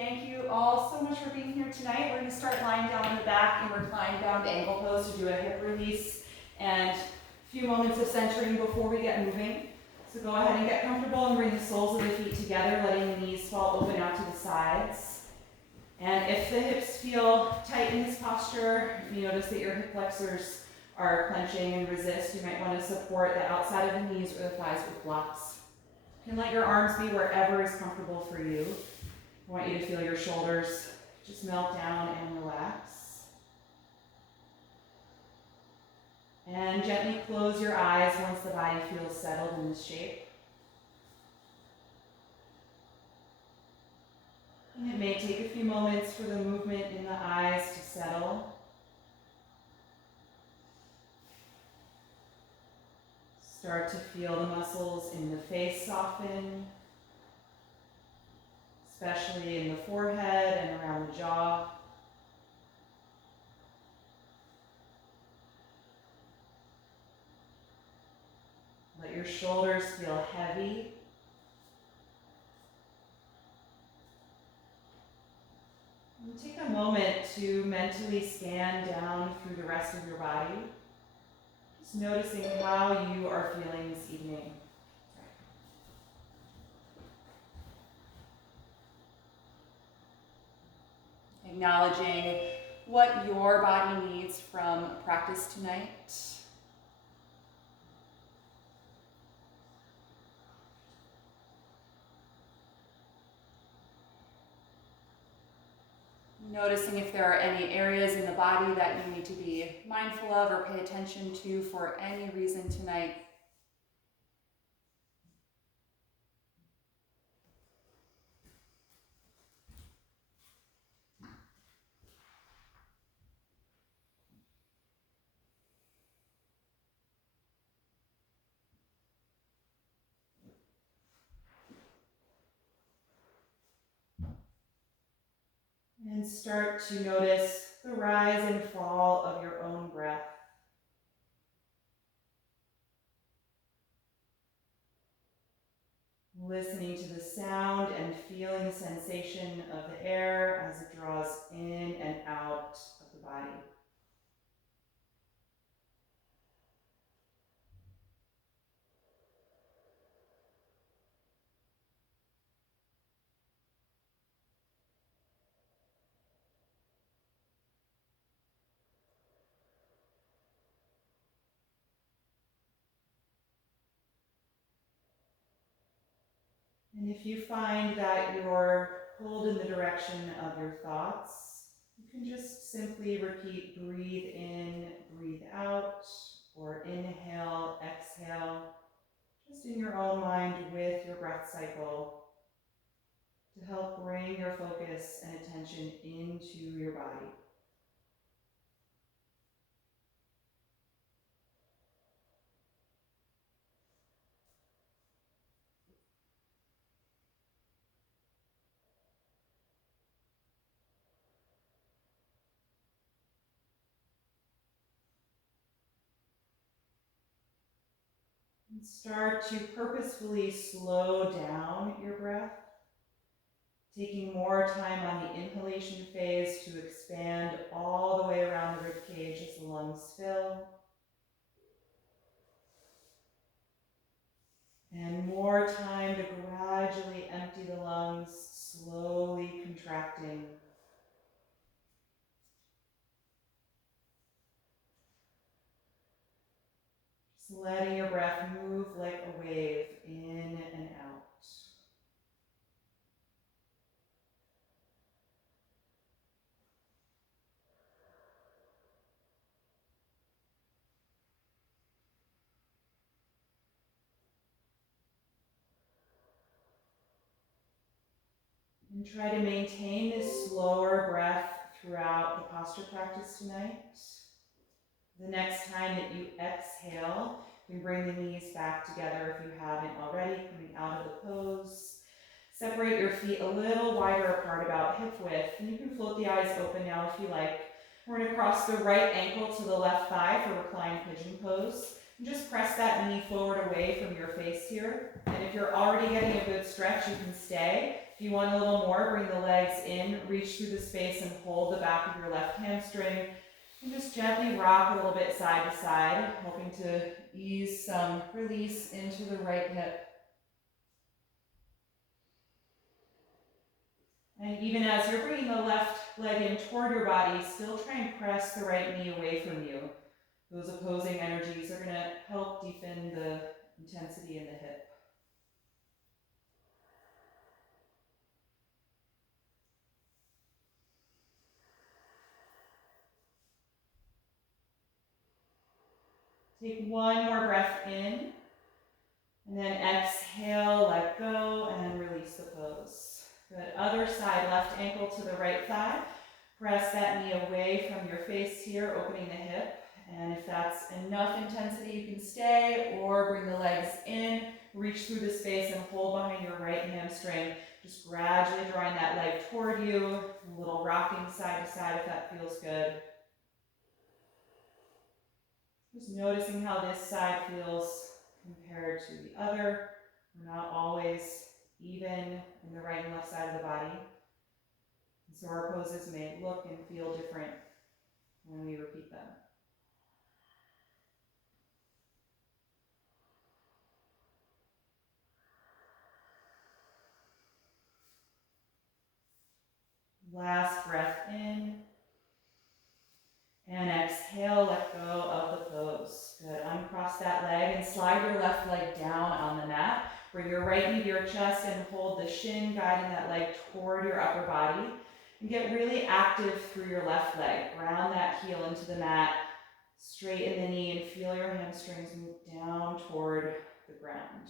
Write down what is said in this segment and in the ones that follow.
Thank you all so much for being here tonight. We're going to start lying down on the back in reclined bound angle pose to do a hip release and a few moments of centering before we get moving. So go ahead and get comfortable and bring the soles of the feet together, letting the knees fall open out to the sides. And if the hips feel tight in this posture, if you notice that your hip flexors are clenching and resist, you might want to support the outside of the knees or the thighs with blocks. You can let your arms be wherever is comfortable for you. I want you to feel your shoulders just melt down and relax. And gently close your eyes once the body feels settled in this shape. And it may take a few moments for the movement in the eyes to settle. Start to feel the muscles in the face soften, especially in the forehead and around the jaw. Let your shoulders feel heavy. And take a moment to mentally scan down through the rest of your body, just noticing how you are feeling this evening. Acknowledging what your body needs from practice tonight. Noticing if there are any areas in the body that you need to be mindful of or pay attention to for any reason tonight. And start to notice the rise and fall of your own breath. Listening to the sound and feeling the sensation of the air as it draws in and out of the body. And if you find that you're pulled in the direction of your thoughts, you can just simply repeat, breathe in, breathe out, or inhale, exhale, just in your own mind with your breath cycle to help bring your focus and attention into your body. And start to purposefully slow down your breath, taking more time on the inhalation phase to expand all the way around the rib cage as the lungs fill. And more time to gradually empty the lungs, slowly contracting. Just letting your breath move like a wave in and out. And try to maintain this slower breath throughout the posture practice tonight. The next time that you exhale, you can bring the knees back together if you haven't already, coming out of the pose. Separate your feet a little wider apart, about hip width, and you can float the eyes open now if you like. We're going to cross the right ankle to the left thigh for reclined pigeon pose. And just press that knee forward away from your face here. And if you're already getting a good stretch, you can stay. If you want a little more, bring the legs in, reach through the space and hold the back of your left hamstring. And just gently rock a little bit side to side, hoping to ease some release into the right hip. And even as you're bringing the left leg in toward your body, still try and press the right knee away from you. Those opposing energies are going to help deepen the intensity in the hip. Take one more breath in, and then exhale, let go, and release the pose. Good. Other side, left ankle to the right thigh. Press that knee away from your face here, opening the hip. And if that's enough intensity, you can stay or bring the legs in, reach through the space and hold behind your right hamstring. Just gradually drawing that leg toward you, a little rocking side to side if that feels good. Just noticing how this side feels compared to the other. We're not always even in the right and left side of the body. And so our poses may look and feel different when we repeat them. Last breath in. And exhale, let go of the pose. Good. Uncross that leg and slide your left leg down on the mat. Bring your right knee to your chest and hold the shin, guiding that leg toward your upper body. And get really active through your left leg. Ground that heel into the mat, straighten the knee, and feel your hamstrings move down toward the ground.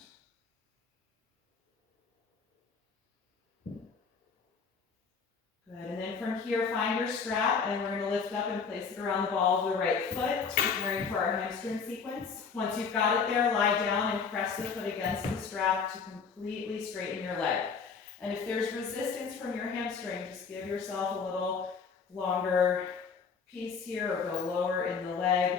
Good, and then from here, find your strap, and we're going to lift up and place it around the ball of the right foot, preparing for our hamstring sequence. Once you've got it there, lie down and press the foot against the strap to completely straighten your leg. And if there's resistance from your hamstring, just give yourself a little longer piece here or go lower in the leg.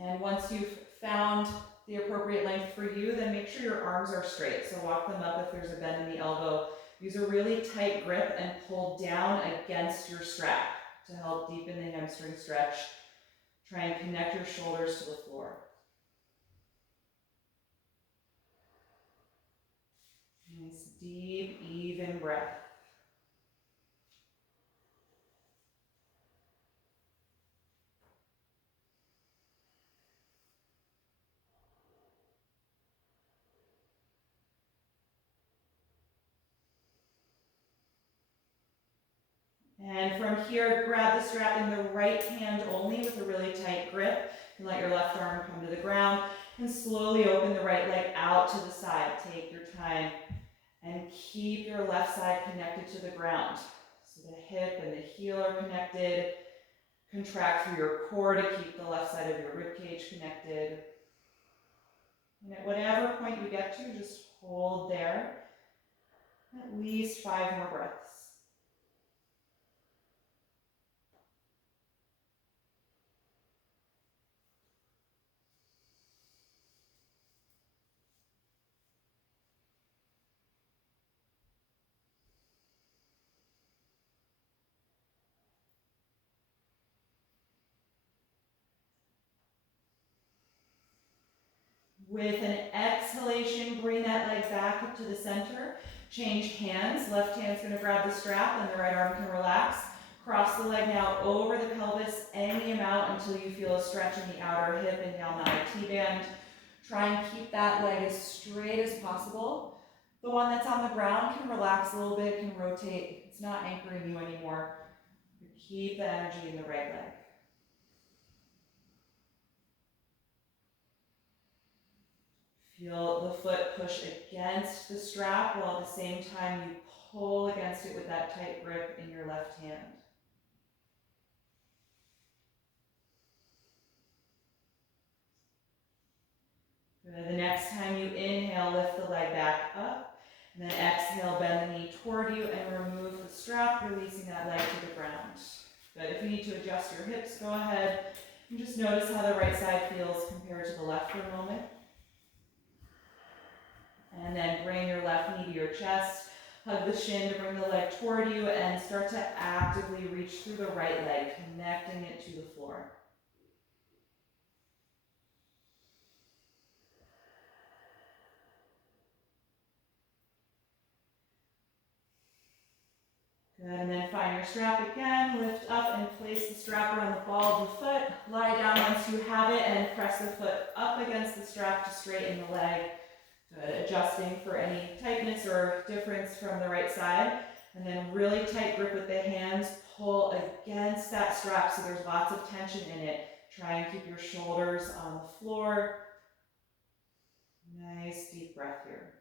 And once you've found the appropriate length for you, then make sure your arms are straight. So walk them up if there's a bend in the elbow. Use a really tight grip and pull down against your strap to help deepen the hamstring stretch. Try and connect your shoulders to the floor. Nice, deep, even breath. And from here, grab the strap in the right hand only with a really tight grip. And let your left arm come to the ground. And slowly open the right leg out to the side. Take your time. And keep your left side connected to the ground. So the hip and the heel are connected. Contract through your core to keep the left side of your ribcage connected. And at whatever point you get to, just hold there. At least 5 more breaths. With an exhalation, bring that leg back up to the center. Change hands. Left hand's going to grab the strap and the right arm can relax. Cross the leg now over the pelvis any amount until you feel a stretch in the outer hip and down the IT band. Try and keep that leg as straight as possible. The one that's on the ground can relax a little bit, can rotate. It's not anchoring you anymore. Keep the energy in the right leg. Feel the foot push against the strap while at the same time you pull against it with that tight grip in your left hand. Good. The next time you inhale, lift the leg back up. And then exhale, bend the knee toward you and remove the strap, releasing that leg to the ground. Good. If you need to adjust your hips, go ahead and just notice how the right side feels compared to the left for a moment. And then bring your left knee to your chest. Hug the shin to bring the leg toward you and start to actively reach through the right leg, connecting it to the floor. Good, and then find your strap again, lift up and place the strap around the ball of the foot. Lie down once you have it and press the foot up against the strap to straighten the leg. Good, adjusting for any tightness or difference from the right side. And then really tight grip with the hands, pull against that strap so there's lots of tension in it. Try and keep your shoulders on the floor. Nice deep breath here.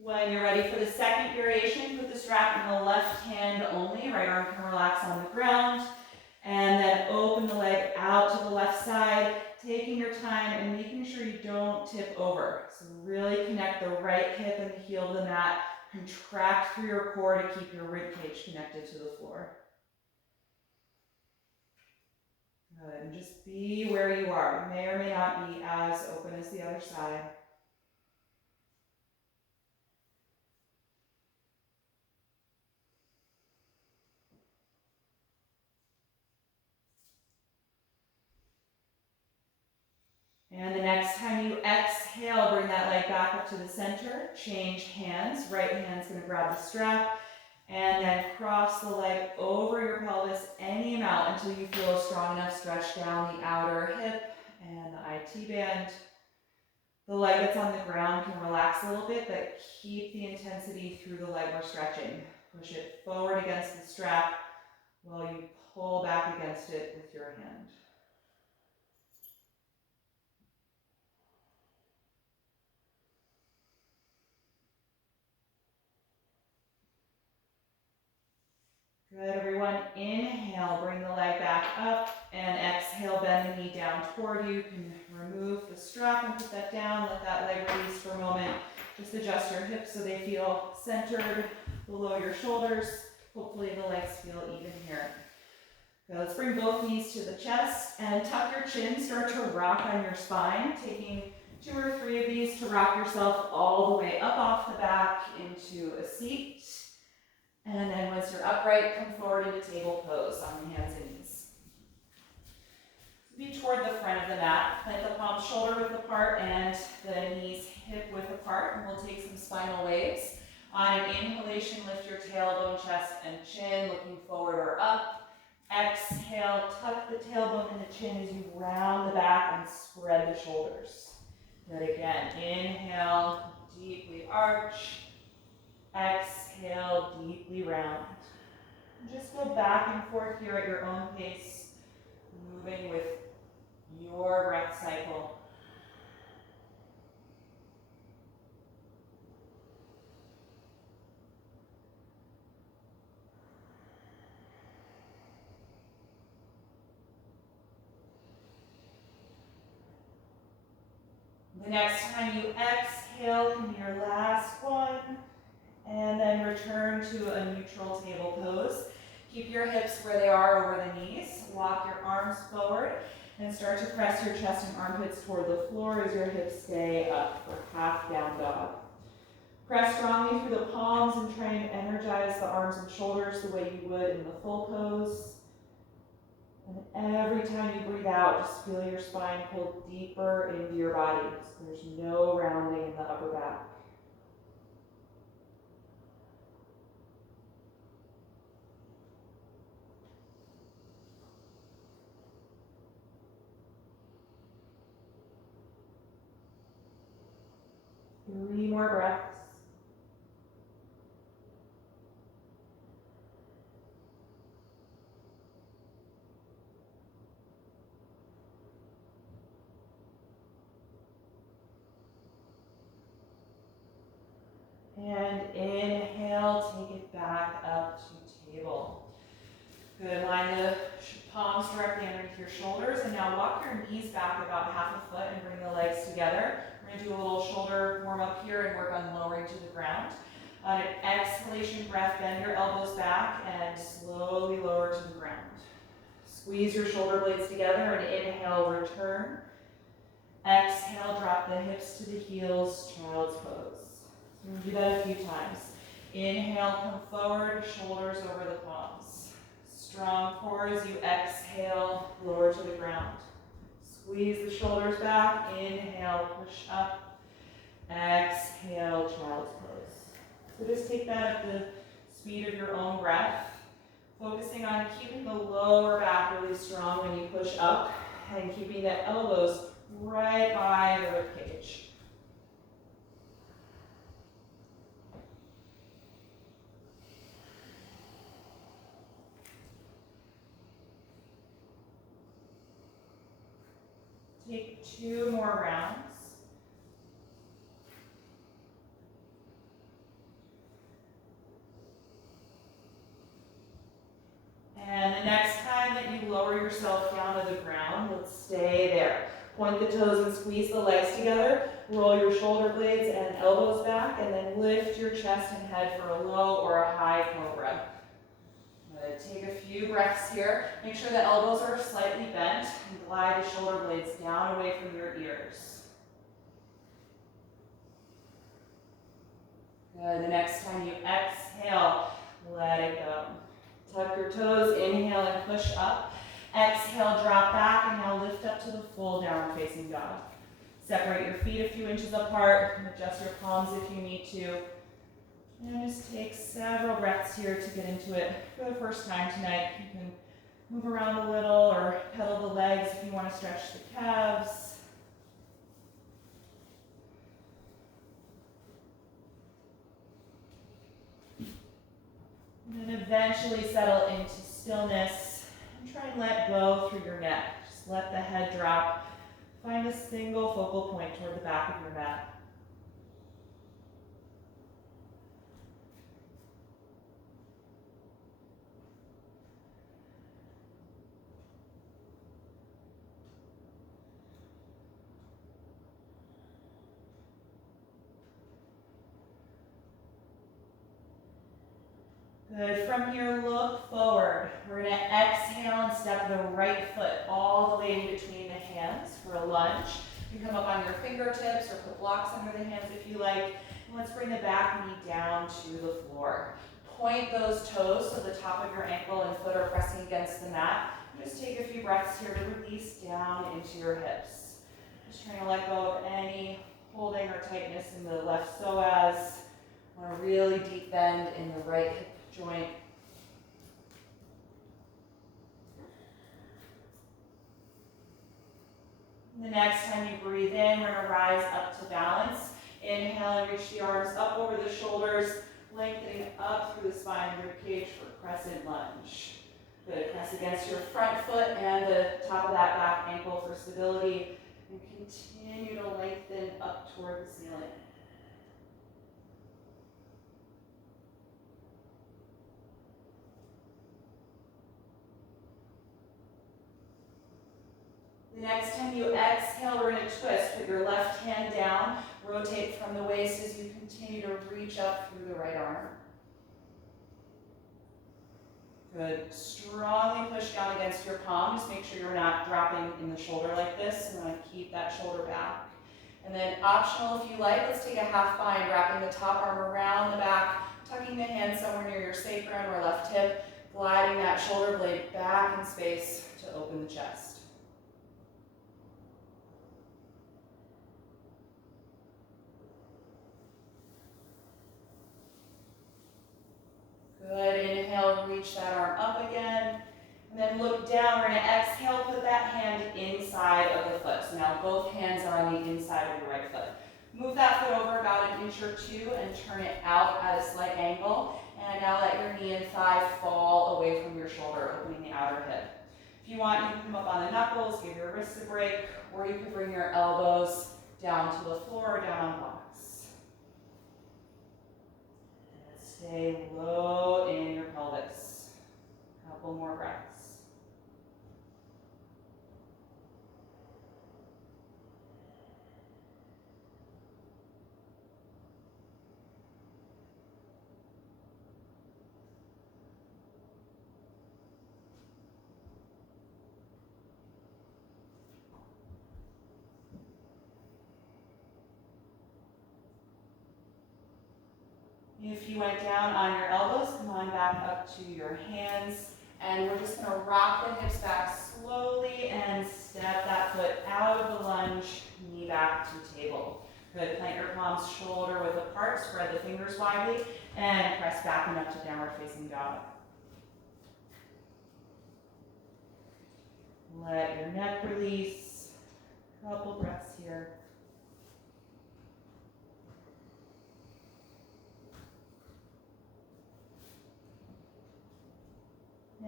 When you're ready for the second variation, put the strap in the left hand only. Right arm can relax on the ground. And then open the leg out to the left side, taking your time and making sure you don't tip over. So really connect the right hip and the heel to the mat. Contract through your core to keep your rib cage connected to the floor. Good, and just be where you are. You may or may not be as open as the other side. And the next time you exhale, bring that leg back up to the center. Change hands. Right hand's going to grab the strap. And then cross the leg over your pelvis any amount until you feel a strong enough stretch down the outer hip and the IT band. The leg that's on the ground can relax a little bit, but keep the intensity through the leg we're stretching. Push it forward against the strap while you pull back against it with your hand. Good, everyone. Inhale, bring the leg back up, and exhale, bend the knee down toward you. You can remove the strap and put that down. Let that leg release for a moment. Just adjust your hips so they feel centered below your shoulders. Hopefully the legs feel even here. Okay, let's bring both knees to the chest and tuck your chin. Start to rock on your spine, taking 2 or 3 of these to rock yourself all the way up off the back into a seat. And then once you're upright, come forward into table pose on the hands and knees. Be toward the front of the mat. Plant the palms shoulder width apart and the knees hip width apart. And we'll take some spinal waves. On an inhalation, lift your tailbone, chest, and chin, looking forward or up. Exhale, tuck the tailbone and the chin as you round the back and spread the shoulders. Good, again. Inhale, deeply arch. Exhale, deeply round. Just go back and forth here at your own pace, moving with your breath cycle. The next time you exhale, in your last one, and then return to a neutral table pose. Keep your hips where they are over the knees. Walk your arms forward and start to press your chest and armpits toward the floor as your hips stay up for half down dog. Press strongly through the palms and try and energize the arms and shoulders the way you would in the full pose. And every time you breathe out, just feel your spine pull deeper into your body. So there's no rounding in the upper back. Three more breaths. And inhale, take it back Good, line the palms directly underneath your shoulders, and now walk your knees back about half a foot and bring the legs together. We're gonna do a little shoulder warm up here and work on lowering to the ground. On an exhalation breath, bend your elbows back and slowly lower to the ground. Squeeze your shoulder blades together and inhale, return. Exhale, drop the hips to the heels, child's pose. We'll do that a few times. Inhale, come forward, shoulders over the palms. Strong core as you exhale, lower to the ground. Squeeze the shoulders back, inhale, push up. Exhale, child's pose. So just take that at the speed of your own breath, focusing on keeping the lower back really strong when you push up and keeping the elbows right by the ribcage. Take 2 more rounds. And the next time that you lower yourself down to the ground, let's stay there. Point the toes and squeeze the legs together. Roll your shoulder blades and elbows back, and then lift your chest and head for a low or a high cobra. Good. Take a few breaths here. Make sure the elbows are slightly bent and glide the shoulder blades down away from your ears. Good. The next time you exhale, let it go. Tuck your toes, inhale and push up. Exhale, drop back, and now lift up to the full downward facing dog. Separate your feet a few inches apart, and adjust your palms if you need to. And just take several breaths here to get into it for the first time tonight. You can move around a little or pedal the legs if you want to stretch the calves. And then eventually settle into stillness and try and let go through your neck. Just let the head drop. Find a single focal point toward the back of your mat. Good. From here, look forward. We're going to exhale and step the right foot all the way in between the hands for a lunge. You can come up on your fingertips or put blocks under the hands if you like. And let's bring the back knee down to the floor. Point those toes so the top of your ankle and foot are pressing against the mat. Just take a few breaths here to release down into your hips. Just trying to let go of any holding or tightness in the left psoas. Want a really deep bend in the right hip joint. The next time you breathe in, we're going to rise up to balance. Inhale and reach the arms up over the shoulders, lengthening up through the spine and ribcage for crescent lunge. Good. Press against your front foot and the top of that back ankle for stability, and continue to lengthen up toward the ceiling. The next time you exhale, we're going to twist. Put your left hand down, rotate from the waist as you continue to reach up through the right arm. Good. Strongly push down against your palm. Just make sure you're not dropping in the shoulder like this. You want to keep that shoulder back. And then optional if you like, let's take a half bind, wrapping the top arm around the back, tucking the hand somewhere near your sacrum or left hip, gliding that shoulder blade back in space to open the chest. Good. Inhale, reach that arm up again. And then look down. We're going to exhale, put that hand inside of the foot. So now both hands are on the inside of your right foot. Move that foot over about an inch or two and turn it out at a slight angle. And now let your knee and thigh fall away from your shoulder, opening the outer hip. If you want, you can come up on the knuckles, give your wrists a break, or you can bring your elbows down to the floor or down on blocks. Stay low in your pelvis. How couple more breaths. If you went down on your elbows, come on back up to your hands. And we're just going to rock the hips back slowly and step that foot out of the lunge, knee back to table. Good. Plant your palms shoulder width apart, spread the fingers widely, and press back and up to downward facing dog. Let your neck release. Couple breaths here.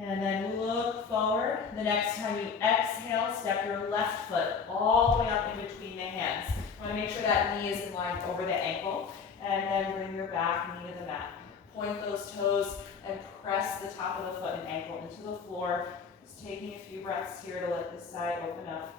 And then look forward. The next time you exhale, step your left foot all the way up in between the hands. You want to make sure that knee is in line over the ankle. And then bring your back knee to the mat. Point those toes and press the top of the foot and ankle into the floor. Just taking a few breaths here to let this side open up.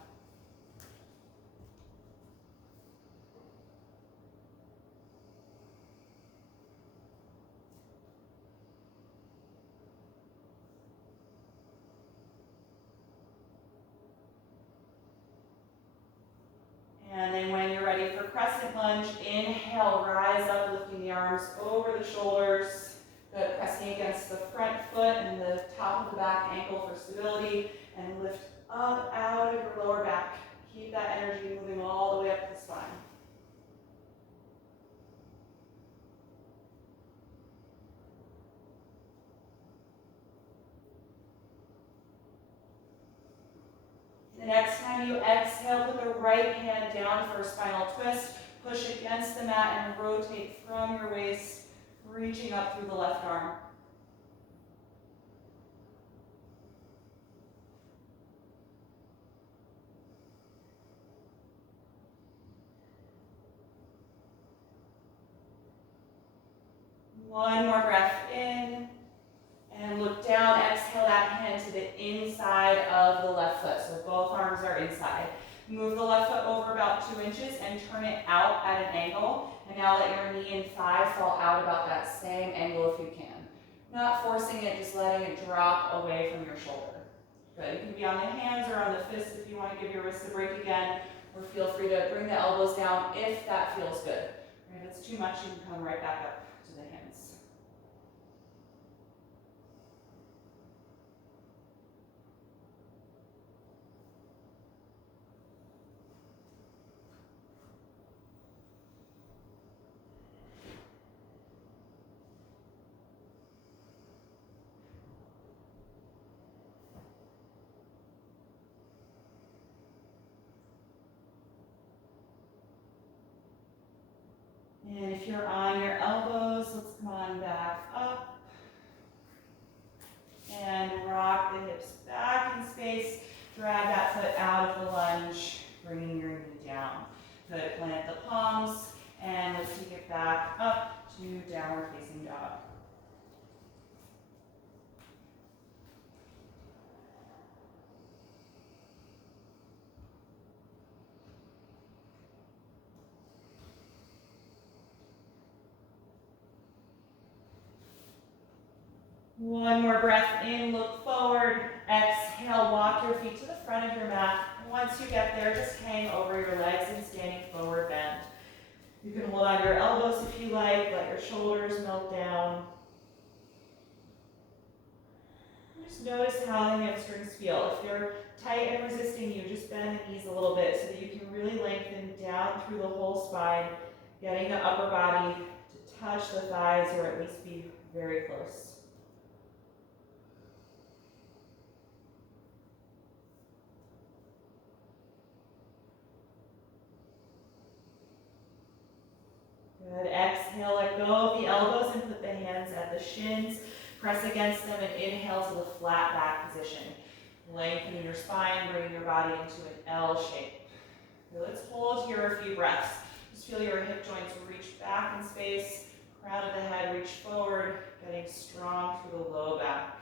And then when you're ready for crescent lunge, inhale, rise up, lifting the arms over the shoulders. Good, pressing against the front foot and the top of the back ankle for stability. And lift up out of your lower back. Keep that energy moving all the way up the spine. The next time you exhale, put the right hand down for a spinal twist. Push against the mat and rotate from your waist, reaching up through the left arm. One more breath in. And look down, exhale that hand to the inside of the left foot. So both arms are inside. Move the left foot over about 2 inches and turn it out at an angle. And now let your knee and thigh fall out about that same angle if you can. Not forcing it, just letting it drop away from your shoulder. Good. You can be on the hands or on the fists if you want to give your wrists a break again. Or feel free to bring the elbows down if that feels good. If it's too much, you can come right back up to the hands. And if you're on your elbows, let's come on back up. And rock the hips back in space. Drag that foot out of the lunge, bringing your knee down. Good, plant the palms, and let's take it back up to downward facing dog. One more breath in, look forward, exhale, walk your feet to the front of your mat. Once you get there, just hang over your legs in standing forward bend. You can hold on your elbows if you like, let your shoulders melt down. Just notice how the hamstrings feel. If they're tight and resisting you, just bend the knees a little bit so that you can really lengthen down through the whole spine, getting the upper body to touch the thighs or at least be very close. Good. Exhale, let go of the elbows and put the hands at the shins. Press against them and inhale to the flat back position. Lengthening your spine, bringing your body into an L shape. Okay, let's hold here a few breaths. Just feel your hip joints reach back in space. Crown of the head reach forward, getting strong through the low back.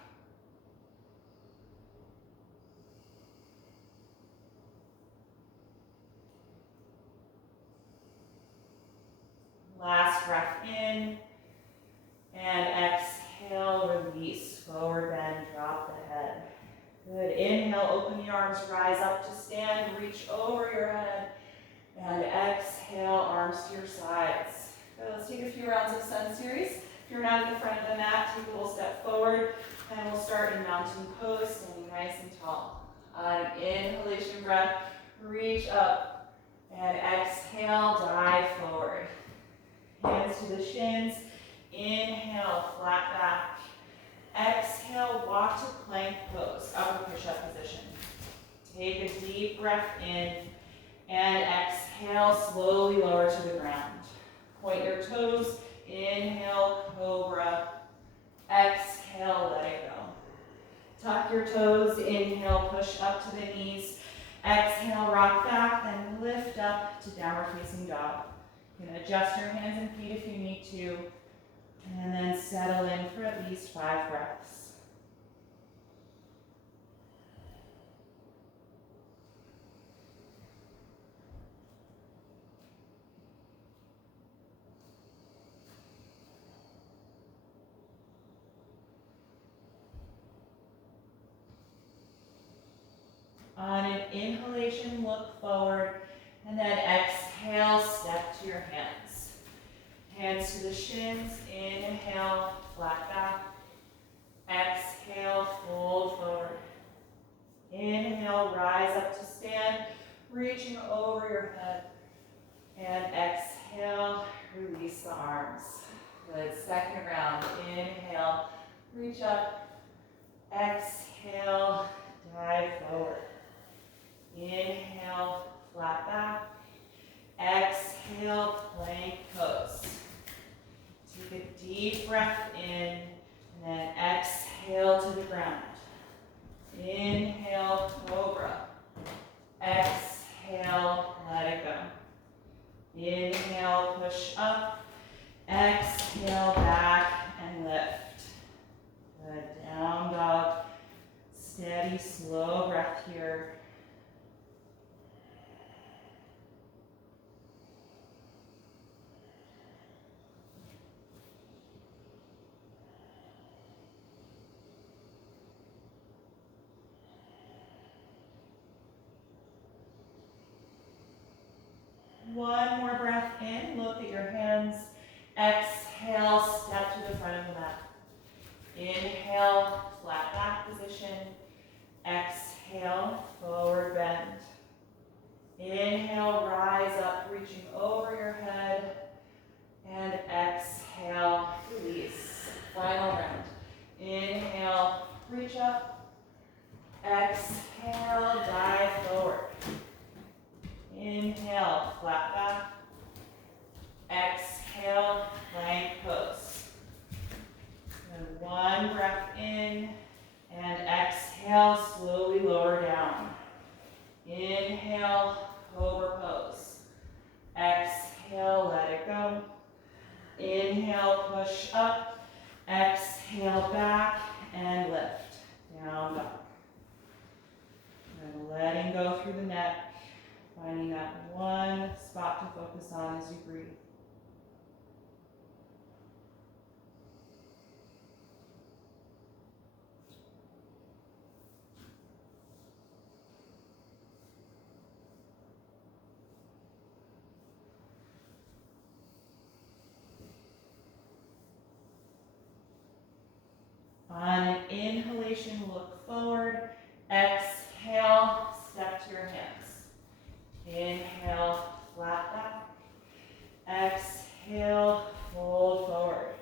and drop the head. Good. Inhale, open the arms, rise up to stand, reach over your head. And exhale, arms to your sides. Good. Let's take a few rounds of Sun Series. If you're not at the front of the mat, take a little step forward, and we'll start in mountain pose, standing nice and tall. Inhalation breath, reach up, and exhale, dive forward. Hands to the shins. Inhale, flat back. Exhale, walk to plank pose, upper push-up position. Take a deep breath in, and exhale, slowly lower to the ground. Point your toes. Inhale, cobra. Exhale, let it go. Tuck your toes. Inhale, push up to the knees. Exhale, rock back, then lift up to downward facing dog. You can adjust your hands and feet if you need to, and then settle in for at least 5 breaths. On an inhalation, look forward, and then exhale, step to your hands. Hands to the shins. Inhale, flat back. Exhale, fold forward. Inhale, rise up to stand, reaching over your head. And exhale, release the arms. Good. Second round. Inhale, reach up. Exhale, dive forward. Inhale, flat back. Exhale, plank pose. Take a deep breath in, and then exhale to the ground. Inhale, cobra. Exhale, let it go. Inhale, push up. Exhale, back and lift. Good. Down dog. Steady, slow breath here. One more breath in, look at your hands. Exhale, step to the front of the mat. Inhale, flat back position. Exhale, forward bend. Inhale, rise up, reaching over your head. And exhale, release. Final round. Inhale, reach up. Exhale, dive forward. Inhale, flat back. Exhale, plank pose. And one breath in, and exhale, slowly lower down. Inhale, cobra pose. Exhale, let it go. Inhale, push up. Exhale, back, and lift. Down dog. And letting go through the neck. Finding that one spot to focus on as you breathe. On an inhalation, look forward. Exhale, step to your hands. Inhale, flat back. Exhale, fold forward.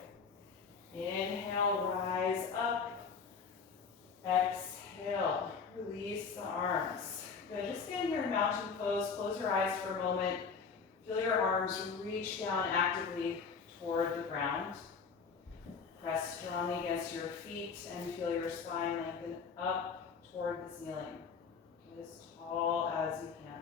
Inhale, rise up. Exhale, release the arms. Good. Just stand here in mountain pose. Close your eyes for a moment. Feel your arms reach down actively toward the ground. Press strongly against your feet and feel your spine lengthen up toward the ceiling. Get as tall as you can.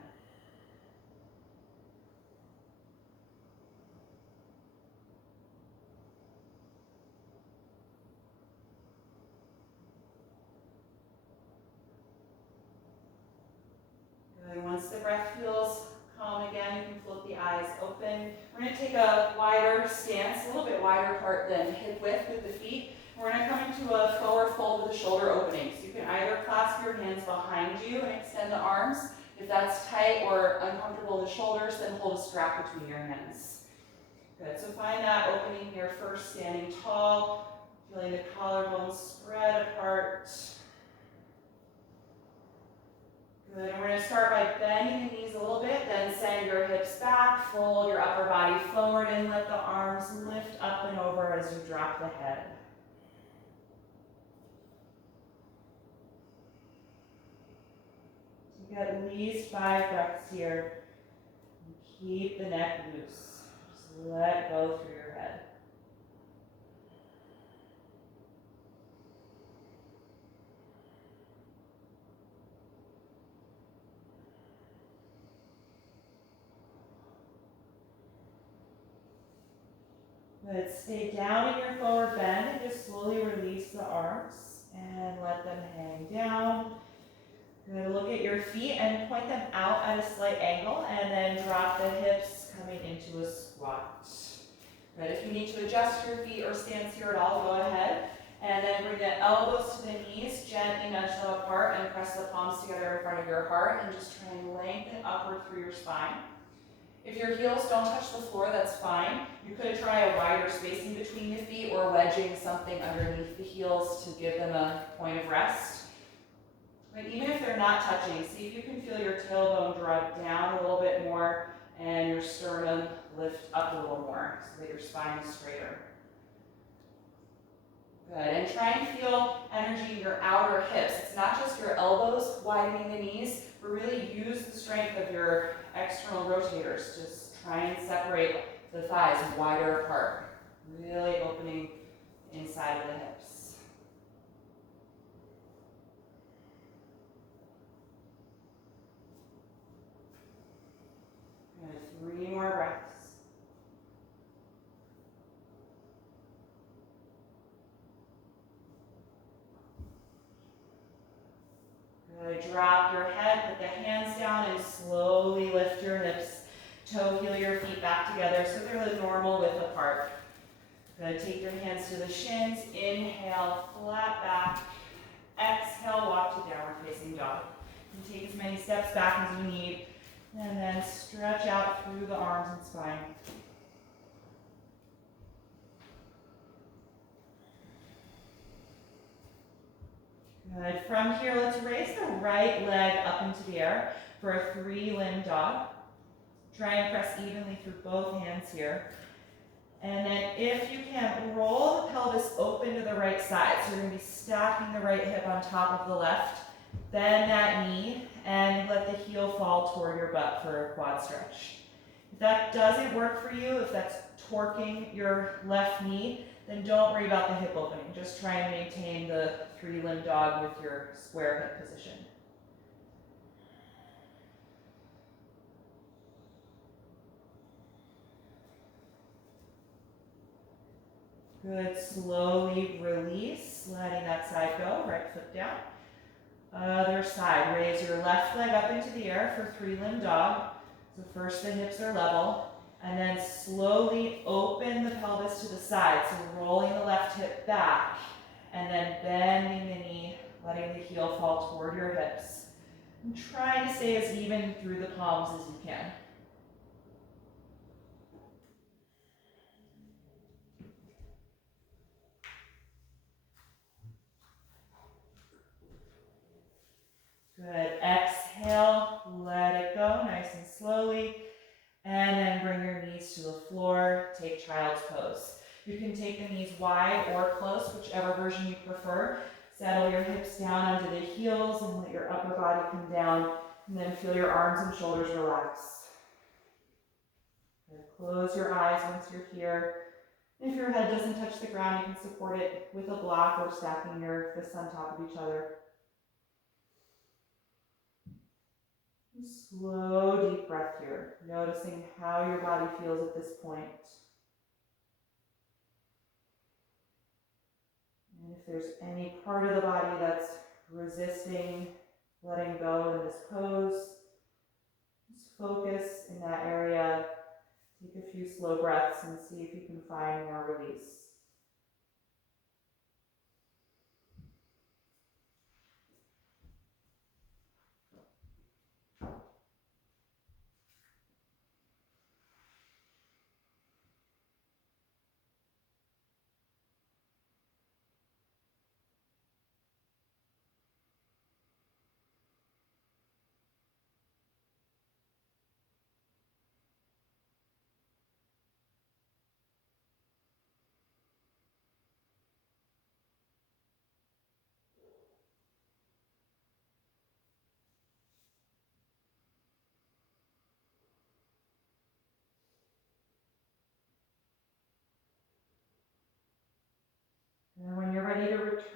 Good. Once the breath feels calm again, you can float the eyes open. We're going to take a wider stance, a little bit wider apart than hip width with the feet. We're going to come into a forward fold with a shoulder opening. So you can either clasp your hands behind you and extend the arms. If that's tight or uncomfortable in the shoulders, then hold a strap between your hands. Good, so find that opening here first, standing tall, feeling the collarbones spread apart. Good, and we're going to start by bending the knees a little bit, then send your hips back, fold your upper body forward, and let the arms lift up and over as you drop the head. Take at least 5 breaths here. And keep the neck loose. Just let go through your head. Good. Stay down in your forward bend and just slowly release the arms and let them hang down. Good. Look at your feet and point them out at a slight angle and then drop the hips coming into a squat. Good. If you need to adjust your feet or stance here at all, go ahead. And then bring the elbows to the knees, gently nudge them apart and press the palms together in front of your heart and just try and lengthen upward through your spine. If your heels don't touch the floor, that's fine. You could try a wider spacing between your feet or wedging something underneath the heels to give them a point of rest. But even if they're not touching, see if you can feel your tailbone draw down a little bit more and your sternum lift up a little more so that your spine is straighter. Good, and try and feel energy in your outer hips. It's not just your elbows widening the knees, but really use the strength of your external rotators. Just try and separate the thighs wider apart, really opening inside of the hips. Good, 3 more breaths. Good. Drop your head, put the hands down, and slowly lift your hips. Toe heel your feet back together so they're the normal width apart. Good. Take your hands to the shins. Inhale, flat back. Exhale, walk to downward facing dog. And take as many steps back as you need. And then stretch out through the arms and spine. Good. From here, let's raise the right leg up into the air for a 3-limb dog. Try and press evenly through both hands here. And then if you can, roll the pelvis open to the right side. So you're going to be stacking the right hip on top of the left. Bend that knee and let the heel fall toward your butt for a quad stretch. If that doesn't work for you, if that's torquing your left knee, then don't worry about the hip opening. Just try and maintain the 3-limb dog with your square hip position. Good, slowly release, letting that side go, right foot down. Other side, raise your left leg up into the air for 3-limb dog. So first the hips are level, and then slowly open the pelvis to the side. So rolling the left hip back, and then bending the knee, letting the heel fall toward your hips. And trying to stay as even through the palms as you can. Good. Exhale, let it go nice and slowly. And then bring your knees to the floor. Take child's pose. You can take the knees wide or close, whichever version you prefer. Settle your hips down onto the heels and let your upper body come down. And then feel your arms and shoulders relax. Good. Close your eyes once you're here. If your head doesn't touch the ground, you can support it with a block or stacking your fists on top of each other. Slow, deep breath here, noticing how your body feels at this point. And if there's any part of the body that's resisting letting go in this pose, just focus in that area. Take a few slow breaths and see if you can find more release.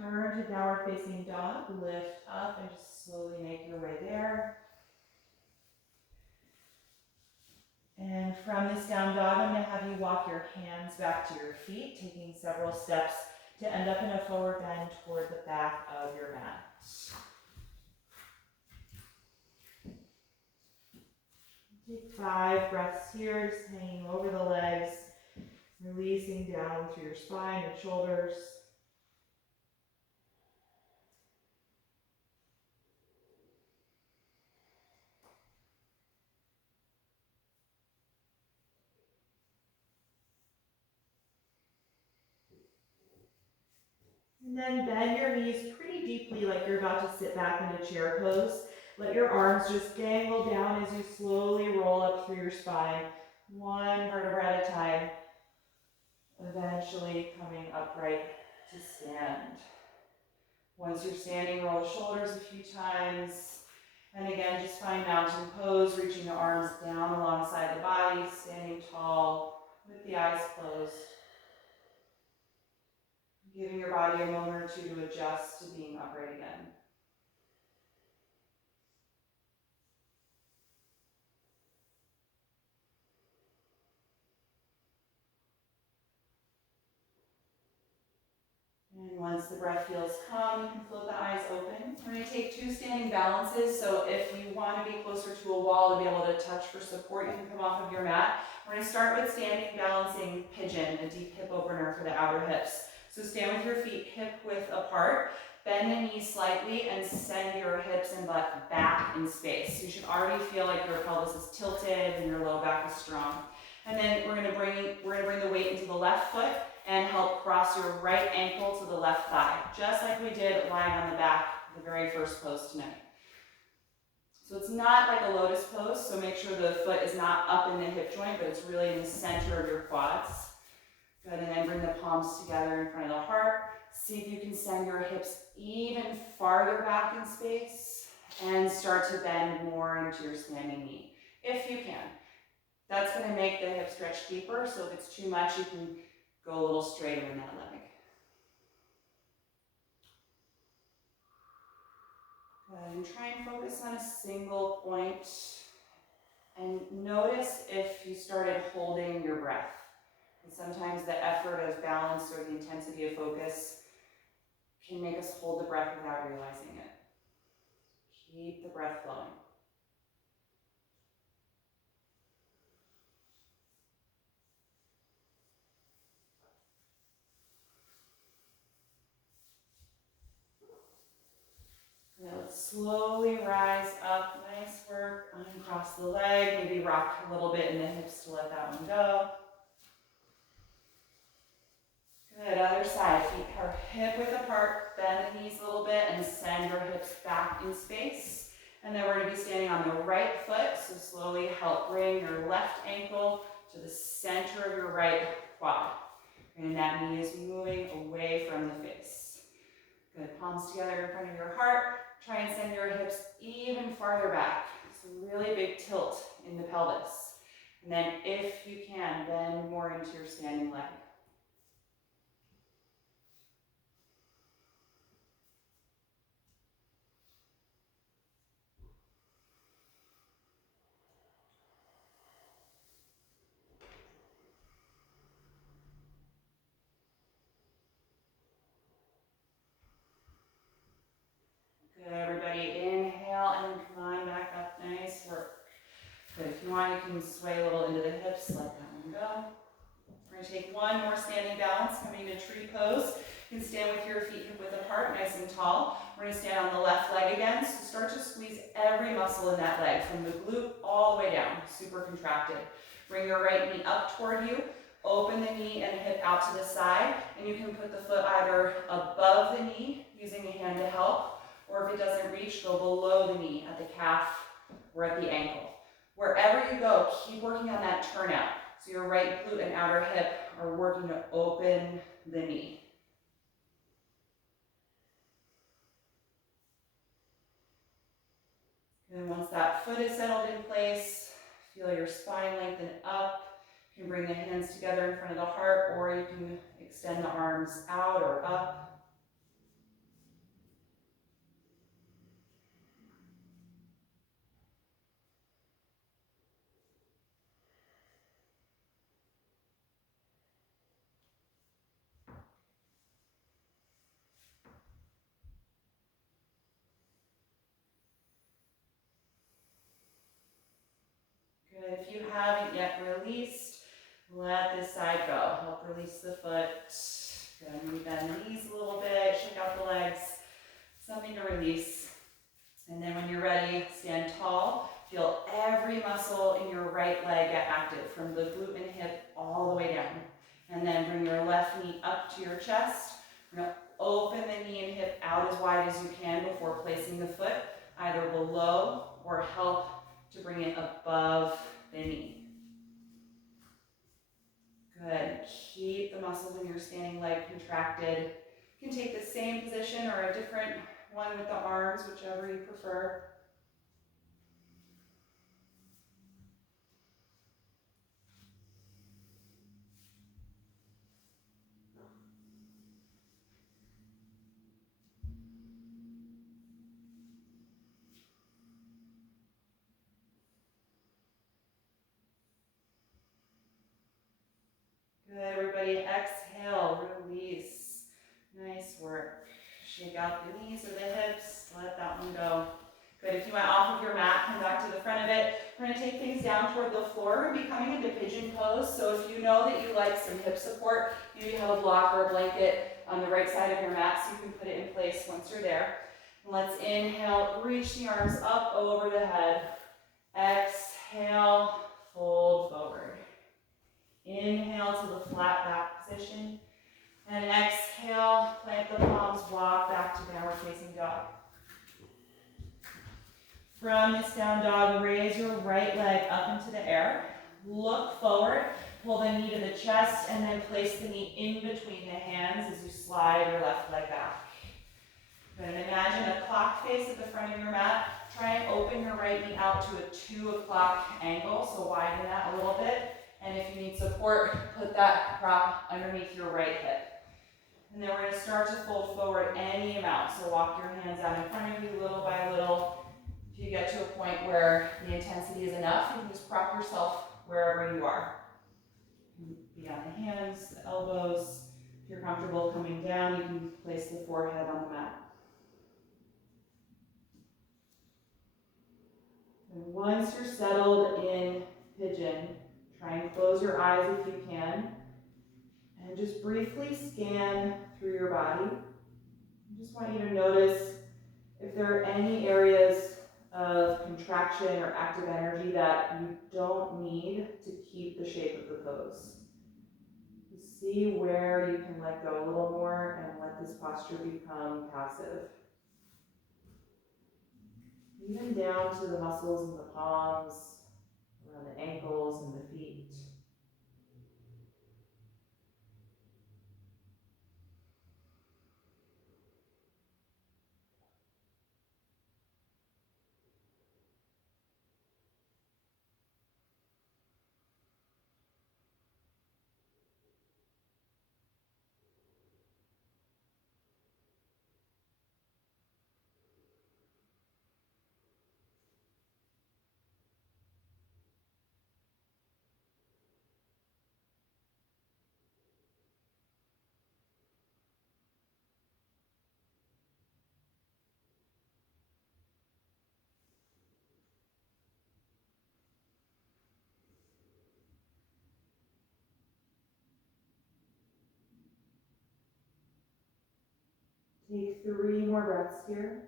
return to downward facing dog. Lift up and just slowly make your way there. And from this down dog, I'm going to have you walk your hands back to your feet, taking several steps to end up in a forward bend toward the back of your mat. Take 5 breaths here, just hanging over the legs, releasing down through your spine and shoulders. And then bend your knees pretty deeply like you're about to sit back into chair pose. Let your arms just dangle down as you slowly roll up through your spine, one vertebra at a time, eventually coming upright to stand. Once you're standing, roll the shoulders a few times. And again, just find mountain pose, reaching the arms down alongside the body, standing tall with the eyes closed. Giving your body a moment or two to adjust to being upright again. And once the breath feels calm, you can float the eyes open. We're going to take 2 standing balances, so if you want to be closer to a wall to be able to touch for support, you can come off of your mat. We're going to start with standing balancing pigeon, a deep hip opener for the outer hips. So stand with your feet hip width apart, bend the knees slightly, and send your hips and butt back in space. You should already feel like your pelvis is tilted and your low back is strong. And then we're going to bring the weight into the left foot and help cross your right ankle to the left thigh, just like we did lying on the back, the very first pose tonight. So it's not like a lotus pose, so make sure the foot is not up in the hip joint, but it's really in the center of your quads. Good, and then bring the palms together in front of the heart. See if you can send your hips even farther back in space and start to bend more into your standing knee, if you can. That's going to make the hip stretch deeper, so if it's too much, you can go a little straighter in that leg. Good, and try and focus on a single point. And notice if you started holding your breath. And sometimes the effort of balance or the intensity of focus can make us hold the breath without realizing it. Keep the breath flowing. Now let's slowly rise up. Nice work. Uncross the leg. Maybe rock a little bit in the hips to let that one go. Good. Other side. Feet are hip width apart. Bend the knees a little bit and send your hips back in space. And then we're going to be standing on the right foot. So slowly help bring your left ankle to the center of your right quad. And that knee is moving away from the face. Good. Palms together in front of your heart. Try and send your hips even farther back. So really big tilt in the pelvis. And then if you can, bend more into your standing leg. Good, everybody. Inhale and climb back up. Nice work. Good. If you want, you can sway a little into the hips. Let that one go. We're going to take one more standing balance, coming to tree pose. You can stand with your feet hip width apart, nice and tall. We're going to stand on the left leg again. So start to squeeze every muscle in that leg, from the glute all the way down, super contracted. Bring your right knee up toward you. Open the knee and hip out to the side. And you can put the foot either above the knee, using a hand to help, or if it doesn't reach, go below the knee, at the calf or at the ankle. Wherever you go, keep working on that turnout. So your right glute and outer hip are working to open the knee. And once that foot is settled in place, feel your spine lengthen up. You can bring the hands together in front of the heart, or you can extend the arms out or up. Good. If you haven't yet released, let this side go. Help release the foot. Good. Maybe bend the knees a little bit, shake out the legs. Something to release. And then when you're ready, stand tall. Feel every muscle in your right leg get active, from the glute and hip all the way down. And then bring your left knee up to your chest. We're going to open the knee and hip out as wide as you can before placing the foot, either below or help to bring it above the knee. Good. Keep the muscles in your standing leg contracted. You can take the same position or a different one with the arms, whichever you prefer. Good, everybody. Exhale, release. Nice work. Shake out the knees or the hips. Let that one go. Good. If you went off of your mat, come back to the front of it. We're going to take things down toward the floor. We're becoming into pigeon pose. So if you know that you like some hip support, maybe you have a block or a blanket on the right side of your mat so you can put it in place once you're there. And let's inhale, reach the arms up over the head. Exhale, fold forward. Inhale to the flat back position. And exhale, plant the palms, walk back to downward facing dog. From this down dog, raise your right leg up into the air. Look forward, pull the knee to the chest, and then place the knee in between the hands as you slide your left leg back. Good. Imagine a clock face at the front of your mat. Try and open your right knee out to a 2 o'clock angle, so widen that a little bit. And if you need support, put that prop underneath your right hip. And then we're going to start to fold forward any amount. So walk your hands out in front of you little by little. If you get to a point where the intensity is enough, you can just prop yourself wherever you are. Be on the hands, the elbows. If you're comfortable coming down, you can place the forehead on the mat. And once you're settled in pigeon, try and close your eyes if you can. And just briefly scan through your body. I just want you to notice if there are any areas of contraction or active energy that you don't need to keep the shape of the pose. See where you can let go a little more and let this posture become passive. Even down to the muscles in the palms, around the ankles and the feet. Take 3 more breaths here.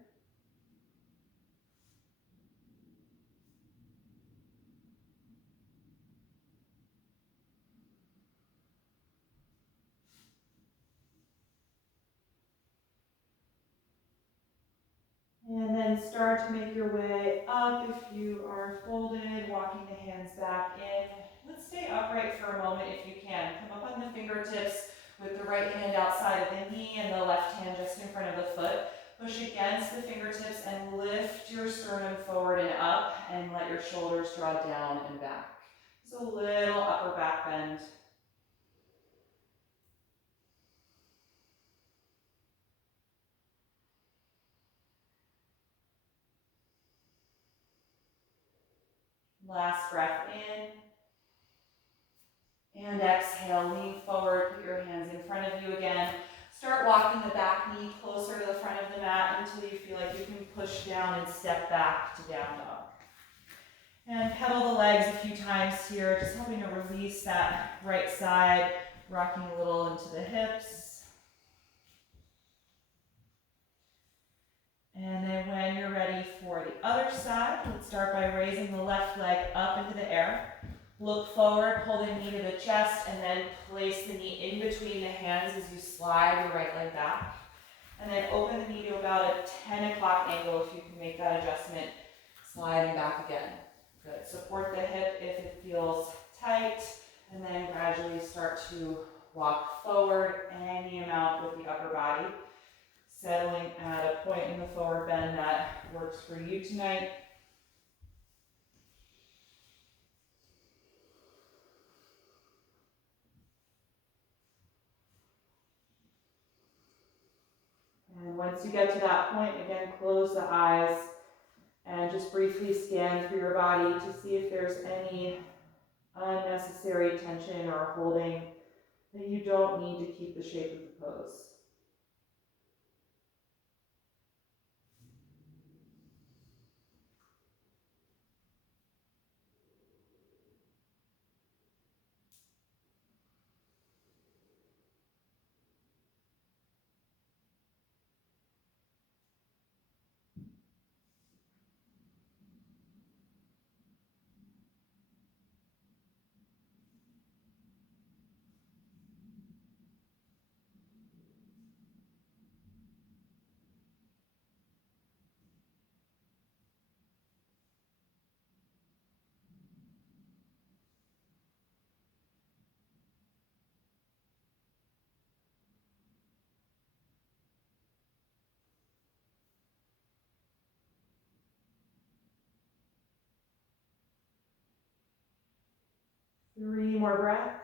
And then start to make your way up if you are folded, walking the hands back in. Let's stay upright for a moment if you can. Come up on the fingertips with the right hand outside of the knee and the left hand just in front of the foot. Push against the fingertips and lift your sternum forward and up and let your shoulders draw down and back. Just a little upper back bend. Last breath in. And exhale, lean forward, put your hands in front of you again. Start walking the back knee closer to the front of the mat until you feel like you can push down and step back to down dog. And pedal the legs a few times here, just helping to release that right side, rocking a little into the hips. And then when you're ready for the other side, let's start by raising the left leg up into the air. Look forward, pull the knee to the chest, and then place the knee in between the hands as you slide your right leg back. And then open the knee to about a 10 o'clock angle if you can make that adjustment, sliding back again. Good. Support the hip if it feels tight, and then gradually start to walk forward any amount with the upper body, settling at a point in the forward bend that works for you tonight. And once you get to that point, again, close the eyes and just briefly scan through your body to see if there's any unnecessary tension or holding that you don't need to keep the shape of the pose. Three more breaths.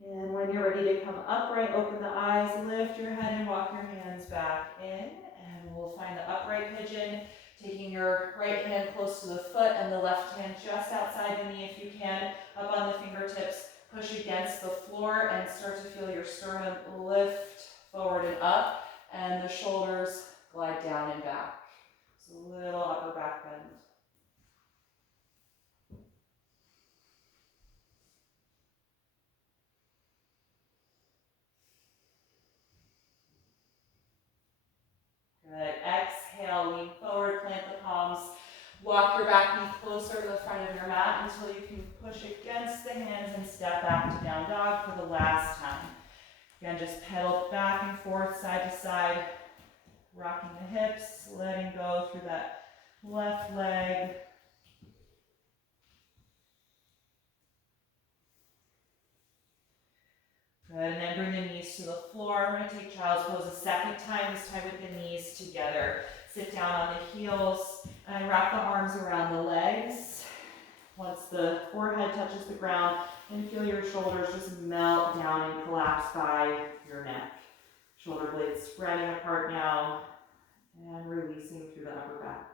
And when you're ready to come upright, open the eyes, lift your head and walk your hands back in. And we'll find the upright pigeon, taking your right hand close to the foot and the left hand just outside the knee if you can, up on the fingertips. Push against the floor and start to feel your sternum lift forward and up, and the shoulders glide down and back. So a little upper back bend. Good. Exhale, lean forward, plant the palms. Walk your back knee closer to the front of your mat until you can push against the hands and step back to down dog for the last time. Again, just pedal back and forth, side to side, rocking the hips, letting go through that left leg. Good, and then bring the knees to the floor. We're going to take child's pose a second time, this time with the knees together. Sit down on the heels and wrap the arms around the legs. Once the forehead touches the ground, and feel your shoulders just melt down and collapse by your neck. Shoulder blades spreading apart now and releasing through the upper back.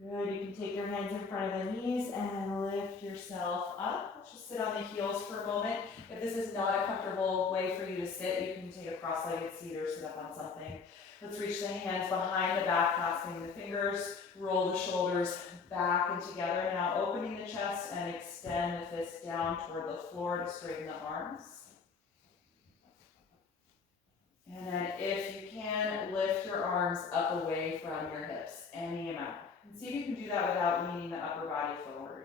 Good, you can take your hands in front of the knees and lift yourself up. Let's just sit on the heels for a moment. If this is not a comfortable way for you to sit, you can take a cross-legged seat or sit up on something. Let's reach the hands behind the back, clasping the fingers, roll the shoulders back and together. Now opening the chest and extend the fists down toward the floor to straighten the arms. And then if you can, lift your arms up away from your hips, any amount. And see if you can do that without leaning the upper body forward.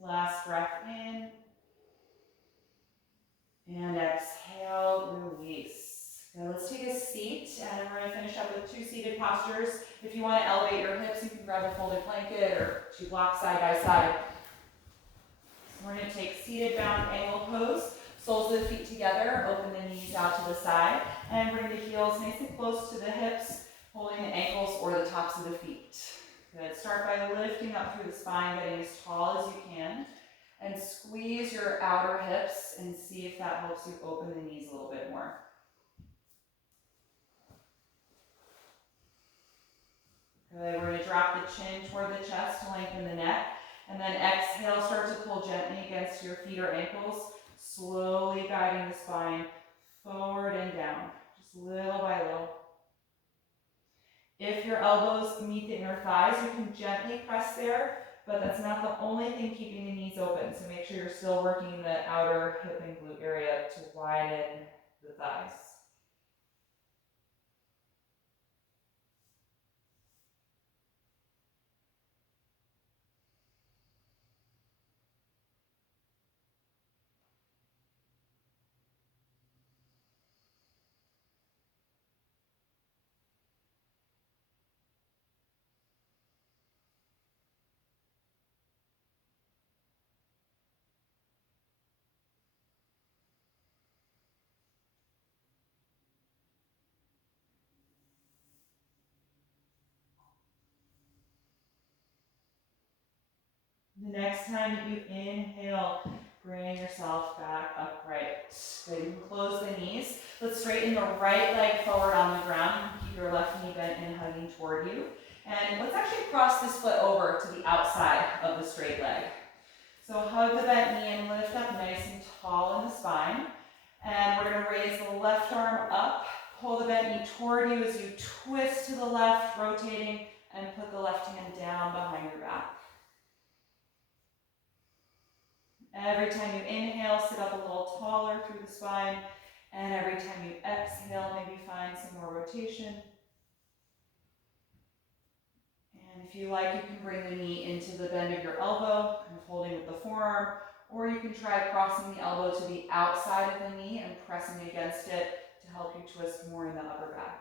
Last breath in. And exhale, release. Good. finish up with 2 seated postures. If you want to elevate your hips, you can grab a folded blanket or 2 blocks side by side. So we're going to take seated bound angle pose. Soles of the feet together, open the knees out to the side, and bring the heels nice and close to the hips, holding the ankles or the tops of the feet. Good. Start by lifting up through the spine, getting as tall as you can, and squeeze your outer hips and see if that helps you open the knees a little bit more. Good. We're going to drop the chin toward the chest to lengthen the neck, and then exhale, start to pull gently against your feet or ankles, slowly guiding the spine forward and down, just little by little. If your elbows meet the inner thighs, you can gently press there, but that's not the only thing keeping the knees open, so make sure you're still working the outer hip and glute area to widen the thighs. The next time that you inhale, bring yourself back upright. Good. You can close the knees. Let's straighten the right leg forward on the ground. Keep your left knee bent and hugging toward you. And let's actually cross this foot over to the outside of the straight leg. So hug the bent knee and lift up nice and tall in the spine. And we're going to raise the left arm up. Pull the bent knee toward you as you twist to the left, rotating, and put the left hand down behind your back. Every time you inhale, sit up a little taller through the spine. And every time you exhale, maybe find some more rotation. And if you like, you can bring the knee into the bend of your elbow, kind of holding with the forearm. Or you can try crossing the elbow to the outside of the knee and pressing against it to help you twist more in the upper back.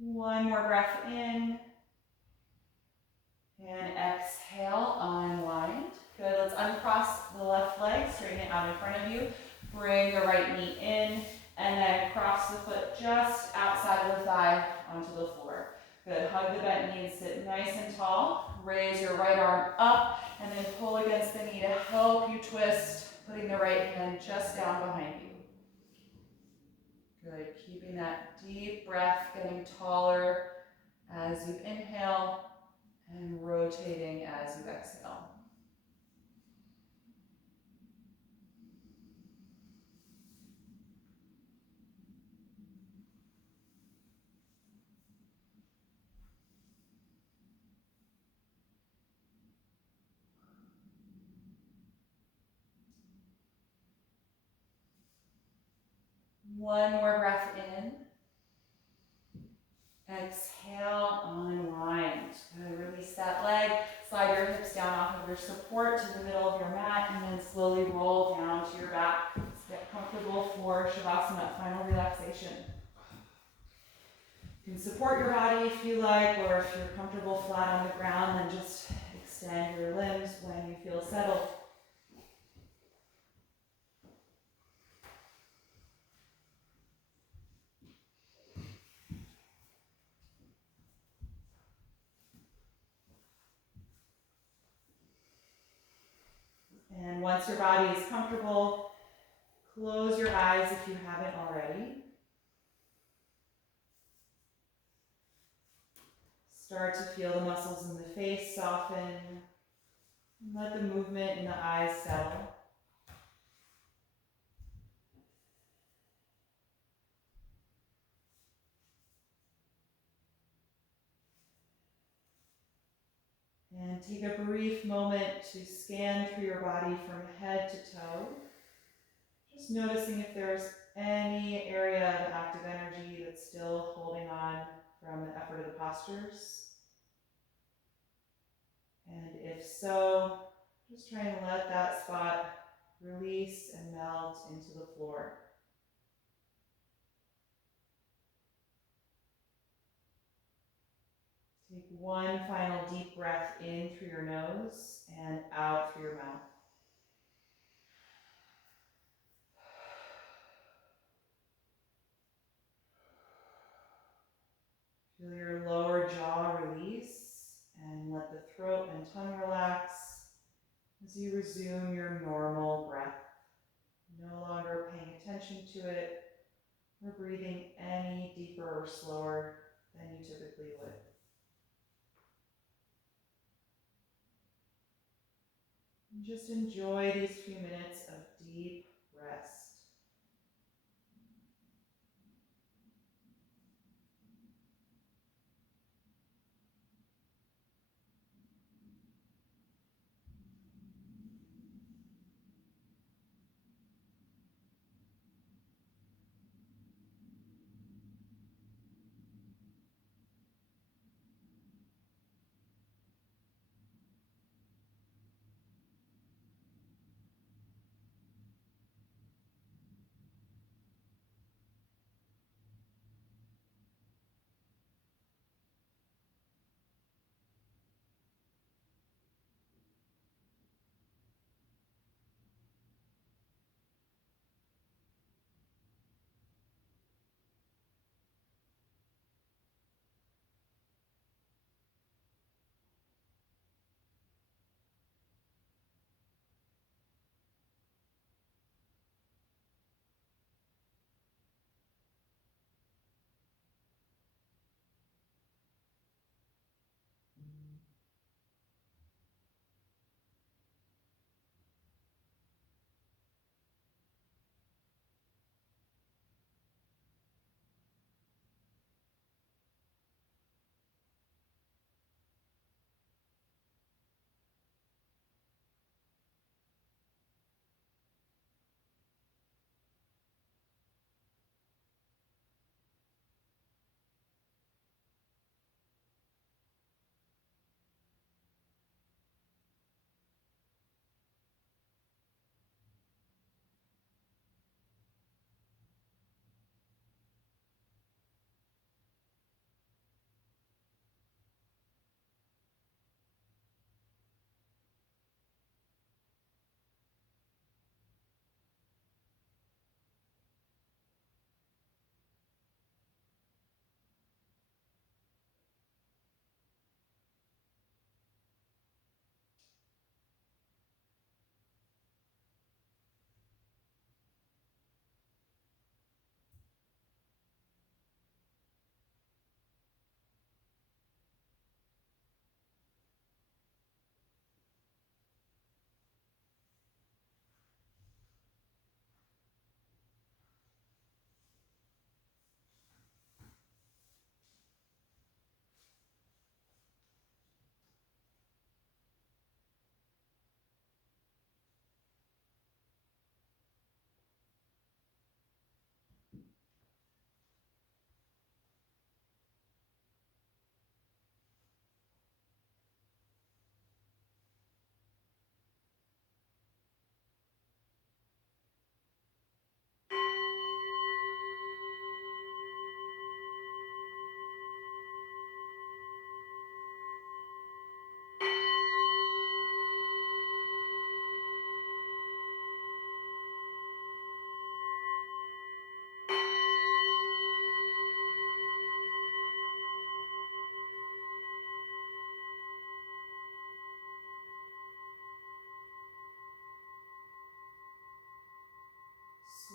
One more breath in. And exhale, unwind. Good, let's uncross the left leg, straighten it out in front of you. Bring the right knee in, and then cross the foot just outside of the thigh onto the floor. Good, hug the bent knee and sit nice and tall. Raise your right arm up, and then pull against the knee to help you twist, putting the right hand just down behind you. Good, keeping that deep breath, getting taller as you inhale, and rotating as you exhale. One more breath in. Exhale, unwind. Good. Release that leg. Slide your hips down off of your support to the middle of your mat, and then slowly roll down to your back. Let's get comfortable for Shavasana, final relaxation. You can support your body if you like, or if you're comfortable flat on the ground, then just extend your limbs when you feel settled. And once your body is comfortable, close your eyes if you haven't already. Start to feel the muscles in the face soften. Let the movement in the eyes settle. And take a brief moment to scan through your body from head to toe. Just noticing if there's any area of active energy that's still holding on from the effort of the postures? And if so, just try and let that spot release and melt into the floor. Take one final deep breath in through your nose and out through your mouth. Feel your lower jaw release and let the throat and tongue relax as you resume your normal breath. No longer paying attention to it or breathing any deeper or slower than you typically would. And just enjoy these few minutes of deep rest.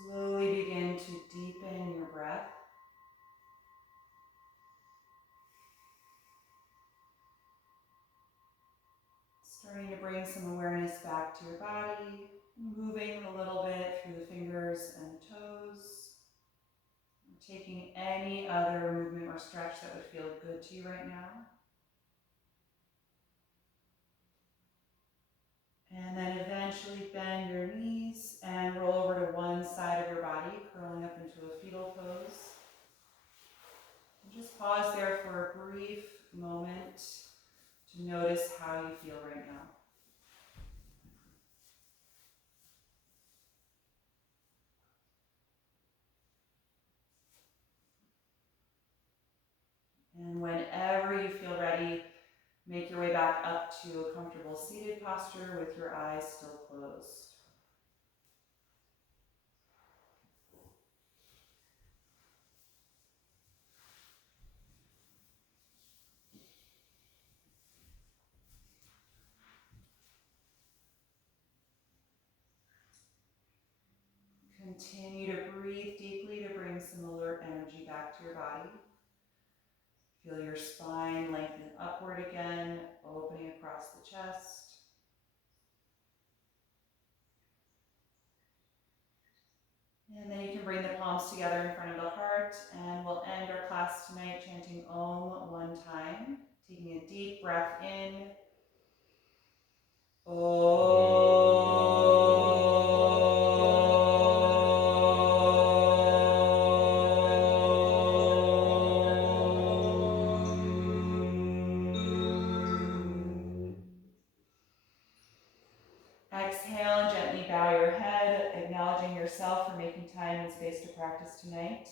Slowly begin to deepen your breath. Starting to bring some awareness back to your body, moving a little bit through the fingers and the toes. Taking any other movement or stretch that would feel good to you right now. And then eventually bend your knees and roll over to one side of your body, curling up into a fetal pose. And just pause there for a brief moment to notice how you feel right now. And whenever you feel ready, make your way back up to a comfortable seated posture with your eyes still closed. Continue to breathe deeply to bring some alert energy back to your body. Feel your spine lengthen upward again, opening across the chest. And then you can bring the palms together in front of the heart, and we'll end our class tonight chanting Om one time, taking a deep breath in. Exhale and gently bow your head, acknowledging yourself for making time and space to practice tonight,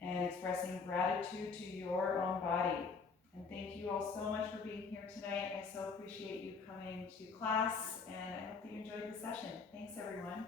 and expressing gratitude to your own body. And thank you all so much for being here tonight. I so appreciate you coming to class, and I hope that you enjoyed the session. Thanks, everyone.